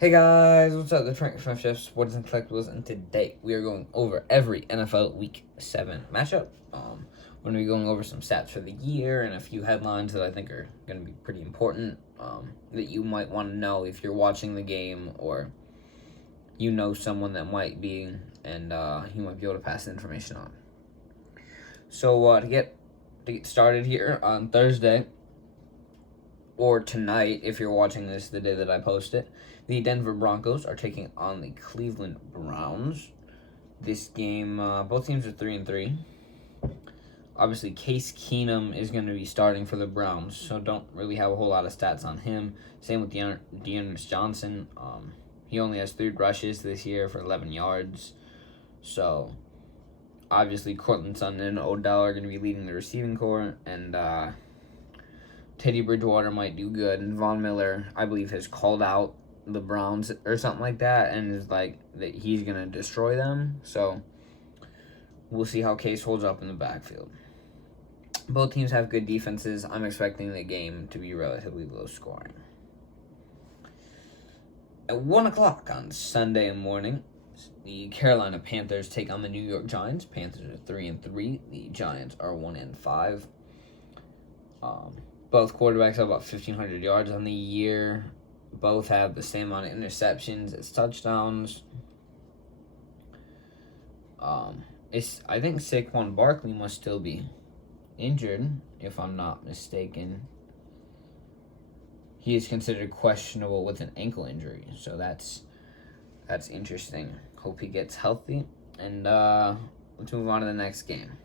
Hey guys, what's up? The Frank from Chef Sports and Collectibles, and today we are going over every NFL Week 7 matchup. We're going to be going over some stats for the year and a few headlines that I think are going to be pretty important that you might want to know if you're watching the game or you know someone that might be, and you might be able to pass the information on. So to get started here on Thursday, or tonight, if you're watching this the day that I post it, the Denver Broncos are taking on the Cleveland Browns. This game, both teams are 3-3. Obviously, Case Keenum is going to be starting for the Browns, so don't really have a whole lot of stats on him. Same with Dearness Johnson. He only has 3 rushes this year for 11 yards. So, obviously, Courtland Sutton and Odell are going to be leading the receiving corps, and Teddy Bridgewater might do good, and Von Miller, I believe, has called out the Browns or something like that, and is like that he's gonna destroy them. So we'll see how Case holds up in the backfield. Both teams have good defenses. I'm expecting the game to be relatively low scoring. At 1 o'clock on Sunday morning, the Carolina Panthers take on the New York Giants. Panthers are 3-3. The Giants are 1-5. Both quarterbacks have about 1,500 yards on the year. Both have the same amount of interceptions as touchdowns. I think Saquon Barkley must still be injured, if I'm not mistaken. He is considered questionable with an ankle injury, so that's interesting. Hope he gets healthy. And let's move on to the next game.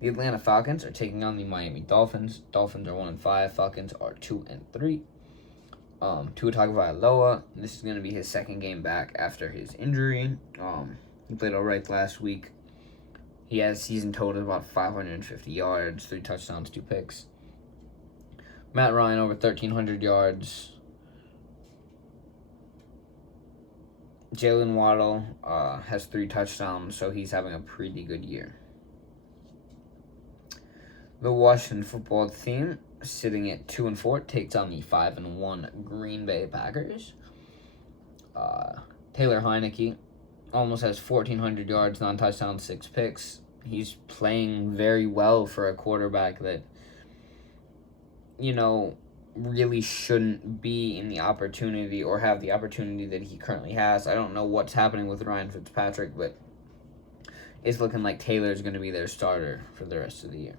The Atlanta Falcons are taking on the Miami Dolphins. Dolphins are 1-5. Falcons are 2-3. Tua Tagovailoa, this is going to be his second game back after his injury. He played all right last week. He has season total of about 550 yards, 3 touchdowns, 2 picks. Matt Ryan over 1,300 yards. Jalen Waddle has 3 touchdowns, so he's having a pretty good year. The Washington football team, sitting at 2-4, takes on the 5-1 Green Bay Packers. Taylor Heineke almost has 1,400 yards, 9 touchdowns, 6 picks. He's playing very well for a quarterback that, really shouldn't be in the opportunity or have the opportunity that he currently has. I don't know what's happening with Ryan Fitzpatrick, but it's looking like Taylor's going to be their starter for the rest of the year.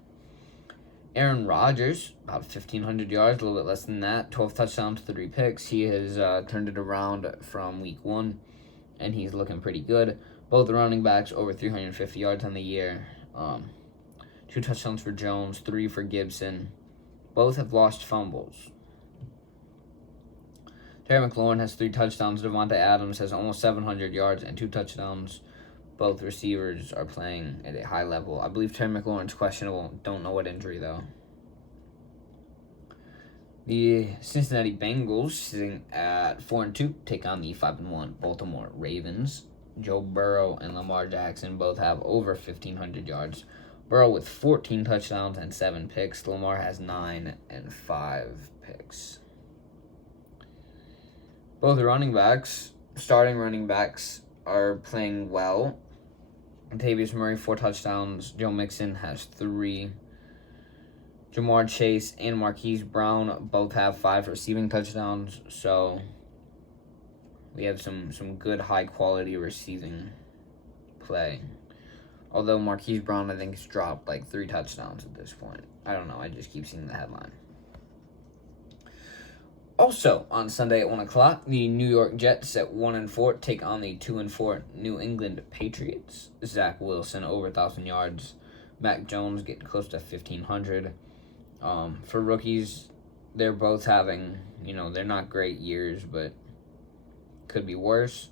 Aaron Rodgers, about 1,500 yards, a little bit less than that, 12 touchdowns, 3 picks. He has turned it around from week 1, and he's looking pretty good. Both running backs over 350 yards on the year. 2 touchdowns for Jones, 3 for Gibson. Both have lost fumbles. Terry McLaurin has 3 touchdowns. Devontae Adams has almost 700 yards and 2 touchdowns. Both receivers are playing at a high level. I believe Terry McLaurin's questionable. Don't know what injury, though. The Cincinnati Bengals, sitting at 4-2, take on the 5-1 Baltimore Ravens. Joe Burrow and Lamar Jackson both have over 1,500 yards. Burrow with 14 touchdowns and 7 picks. Lamar has 9 and 5 picks. Both starting running backs, are playing well. Latavius Murray, 4 touchdowns. Joe Mixon has 3. Jamar Chase and Marquise Brown both have 5 receiving touchdowns. So we have some good high-quality receiving play. Although Marquise Brown, I think, has dropped like 3 touchdowns at this point. I don't know. I just keep seeing the headline. Also, on Sunday at 1 o'clock, the New York Jets at 1-4 take on the 2-4 New England Patriots. Zach Wilson over 1,000 yards. Mac Jones getting close to 1,500. For rookies, they're both having, they're not great years, but could be worse.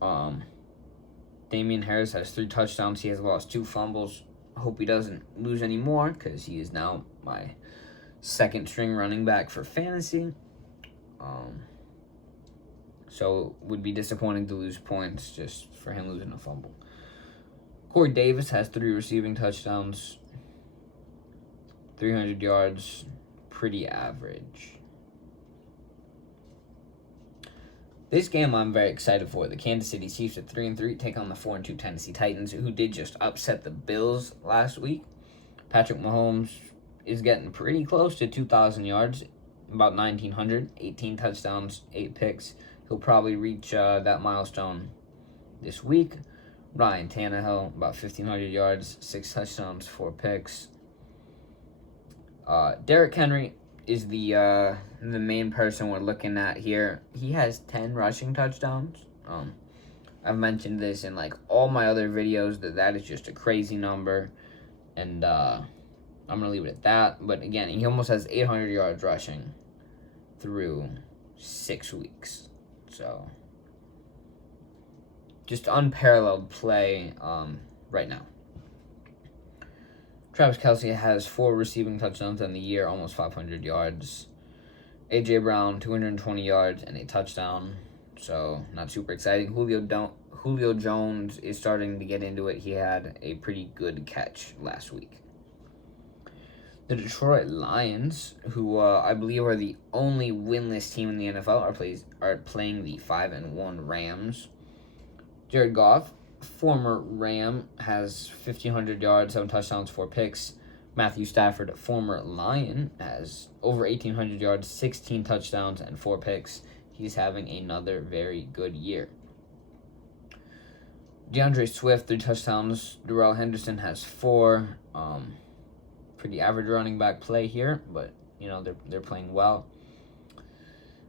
Damian Harris has 3 touchdowns. He has lost 2 fumbles. I hope he doesn't lose any more because he is now my second-string running back for fantasy. So it would be disappointing to lose points just for him losing a fumble. Corey Davis has 3 receiving touchdowns, 300 yards, pretty average. This game I'm very excited for. The Kansas City Chiefs at 3-3 take on the 4-2 Tennessee Titans, who did just upset the Bills last week. Patrick Mahomes is getting pretty close to 2,000 yards, about 1,900, 18 touchdowns, 8 picks. He'll probably reach that milestone this week. Ryan Tannehill, about 1,500 yards, 6 touchdowns, 4 picks. Derrick Henry is the main person we're looking at here. He has 10 rushing touchdowns. I've mentioned this in like all my other videos that is just a crazy number, and I'm gonna leave it at that. But again, he almost has 800 yards rushing through 6 weeks, so just unparalleled play right now. Travis Kelce has 4 receiving touchdowns in the year, almost 500 yards. A.J. Brown, 220 yards and a touchdown, so not super exciting. Julio Jones is starting to get into it. He had a pretty good catch last week. The Detroit Lions, who I believe are the only winless team in the NFL, are playing the 5-1 Rams. Jared Goff, former Ram, has 1,500 yards, 7 touchdowns, 4 picks. Matthew Stafford, former Lion, has over 1,800 yards, 16 touchdowns, and 4 picks. He's having another very good year. DeAndre Swift, 3 touchdowns. Darrell Henderson has 4. Pretty average running back play here, but they're playing well.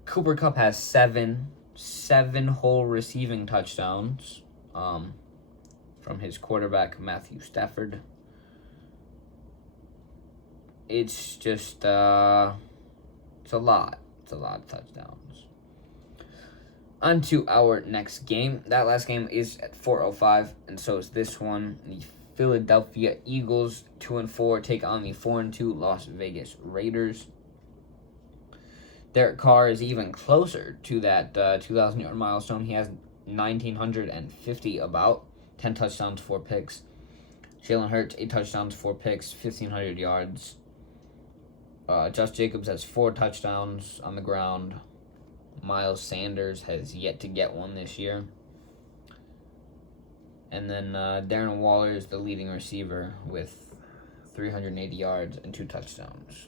Cooper Kupp has 7 whole receiving touchdowns from his quarterback Matthew Stafford. It's just it's a lot of touchdowns. On to our next game. That last game is at 4:05, and so is this one. The Philadelphia Eagles, 2-4, take on the 4-2 Las Vegas Raiders. Derek Carr is even closer to that 2,000-yard milestone. He has 1,950 about, 10 touchdowns, 4 picks. Jalen Hurts, 8 touchdowns, 4 picks, 1,500 yards. Josh Jacobs has 4 touchdowns on the ground. Miles Sanders has yet to get one this year. And then Darren Waller is the leading receiver with 380 yards and 2 touchdowns.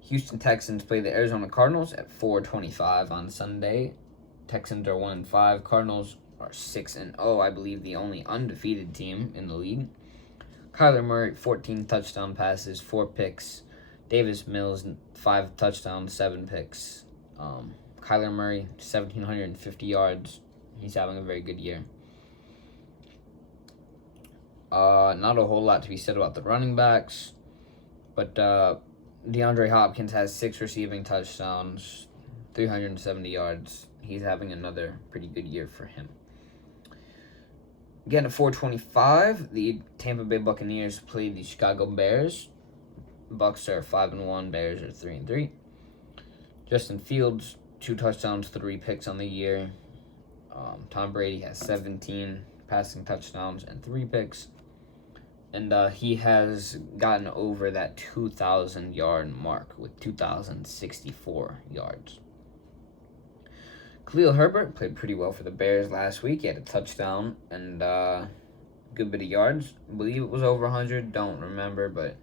Houston Texans play the Arizona Cardinals at 4:25 on Sunday. Texans are 1-5. Cardinals are 6-0. I believe the only undefeated team in the league. Kyler Murray, 14 touchdown passes, 4 picks. Davis Mills, 5 touchdowns, 7 picks. Kyler Murray, 1,750 yards. He's having a very good year. Not a whole lot to be said about the running backs, but DeAndre Hopkins has 6 receiving touchdowns, 370 yards. He's having another pretty good year for him. Again, at 4:25, the Tampa Bay Buccaneers play the Chicago Bears. Bucs are 5-1, Bears are 3-3. Justin Fields, 2 touchdowns, 3 picks on the year. Tom Brady has 17 passing touchdowns and 3 picks. And he has gotten over that 2,000-yard mark with 2,064 yards. Khalil Herbert played pretty well for the Bears last week. He had a touchdown and a good bit of yards. I believe it was over 100. Don't remember, but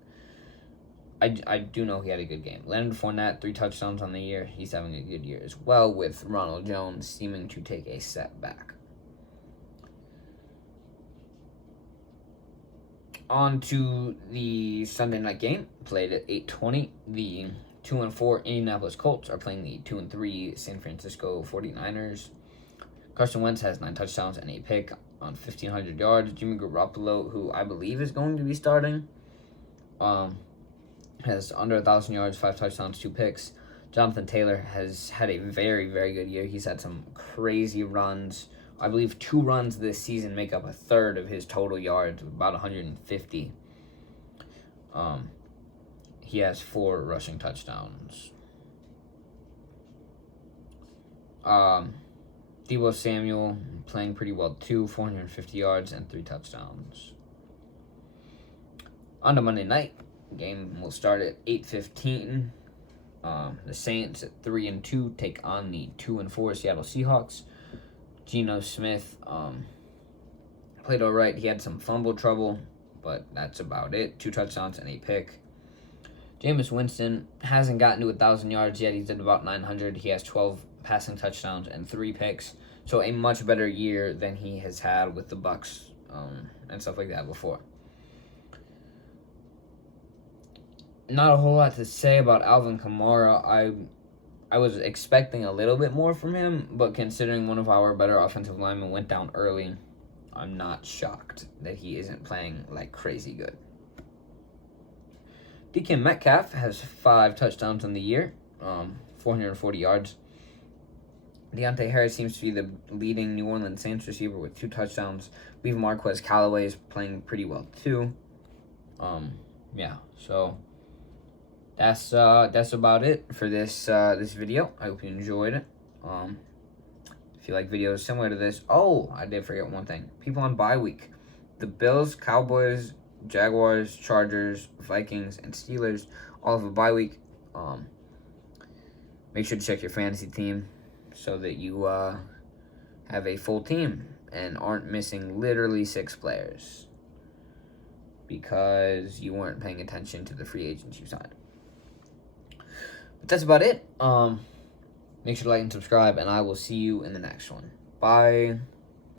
I do know he had a good game. Leonard Fournette, 3 touchdowns on the year. He's having a good year as well, with Ronald Jones seeming to take a step back. On to the Sunday night game, played at 8:20. The 2-4 Indianapolis Colts are playing the 2-3 San Francisco 49ers. Carson Wentz has 9 touchdowns and a pick on 1,500 yards. Jimmy Garoppolo, who I believe is going to be starting, has under 1,000 yards, 5 touchdowns, 2 picks. Jonathan Taylor has had a very, very good year. He's had some crazy runs. I believe 2 runs this season make up a third of his total yards, about 150. He has 4 rushing touchdowns. Deebo Samuel playing pretty well too, 450 yards and 3 touchdowns. On to Monday night, game will start at 8:15. The Saints at 3-2 take on the 2-4 Seattle Seahawks. Geno Smith played all right. He had some fumble trouble, but that's about it. 2 touchdowns and a pick. Jameis Winston hasn't gotten to 1,000 yards yet. He's at about 900. He has 12 passing touchdowns and 3 picks. So a much better year than he has had with the Bucs and stuff like that before. Not a whole lot to say about Alvin Kamara. I was expecting a little bit more from him, but considering one of our better offensive linemen went down early, I'm not shocked that he isn't playing like crazy good. DK Metcalf has 5 touchdowns in the year, 440 yards. Deontay Harris seems to be the leading New Orleans Saints receiver with 2 touchdowns. I believe Marquez Callaway is playing pretty well too. So that's about it for this video. I hope you enjoyed it. If you like videos similar to this, I did forget one thing. People on bye week, the Bills, Cowboys, Jaguars, Chargers, Vikings, and Steelers all have a bye week. Make sure to check your fantasy team so that you have a full team and aren't missing literally 6 players because you weren't paying attention to the free agents you signed. But that's about it. Make sure to like and subscribe, and I will see you in the next one. Bye.